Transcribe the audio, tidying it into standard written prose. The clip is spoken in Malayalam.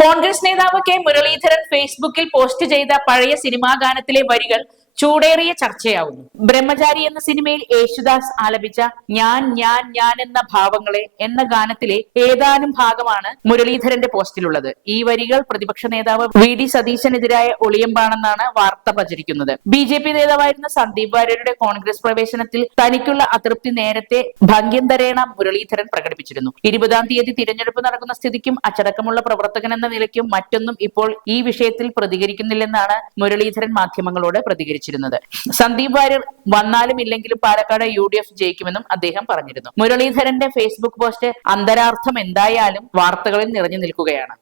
കോൺഗ്രസ് നേതാവ് കെ മുരളീധരൻ ഫേസ്ബുക്കിൽ പോസ്റ്റ് ചെയ്ത പഴയ സിനിമാ ഗാനത്തിലെ വരികൾ ചൂടേറിയ ചർച്ചയാവുന്നു. ബ്രഹ്മചാരി എന്ന സിനിമയിൽ യേശുദാസ് ആലപിച്ച ഞാൻ ഞാൻ ഞാൻ എന്ന ഭാവങ്ങളെ എന്ന ഗാനത്തിലെ ഏതാനും ഭാഗമാണ് മുരളീധരന്റെ പോസ്റ്റിലുള്ളത്. ഈ വരികൾ പ്രതിപക്ഷ നേതാവ് വി.ഡി. സതീശനെതിരായ ഒളിയമ്പാണെന്നാണ് വാർത്ത പ്രചരിക്കുന്നത്. ബി.ജെ.പി. നേതാവായിരുന്ന സന്ദീപ് വാര്യരുടെ കോൺഗ്രസ് പ്രവേശനത്തിൽ തനിക്കുള്ള അതൃപ്തി നേരത്തെ ഭംഗ്യന്തരേണ മുരളീധരൻ പ്രകടിപ്പിച്ചിരുന്നു. 20-ാം തീയതി തിരഞ്ഞെടുപ്പ് നടക്കുന്ന സ്ഥിതിക്കും അച്ചടക്കമുള്ള പ്രവർത്തകൻ എന്ന നിലയ്ക്കും മറ്റൊന്നും ഇപ്പോൾ ഈ വിഷയത്തിൽ പ്രതികരിക്കുന്നില്ലെന്നാണ് മുരളീധരൻ മാധ്യമങ്ങളോട് പ്രതികരിച്ചത്. സന്ദീപ് വാര്യർ വന്നാലും ഇല്ലെങ്കിലും പാലക്കാട് UDF ജയിക്കുമെന്നും അദ്ദേഹം പറഞ്ഞിരുന്നു. മുരളീധരന്റെ ഫേസ്ബുക്ക് പോസ്റ്റ് അന്തരാർത്ഥം എന്തായാലും വാർത്തകളിൽ നിറഞ്ഞു നിൽക്കുകയാണ്.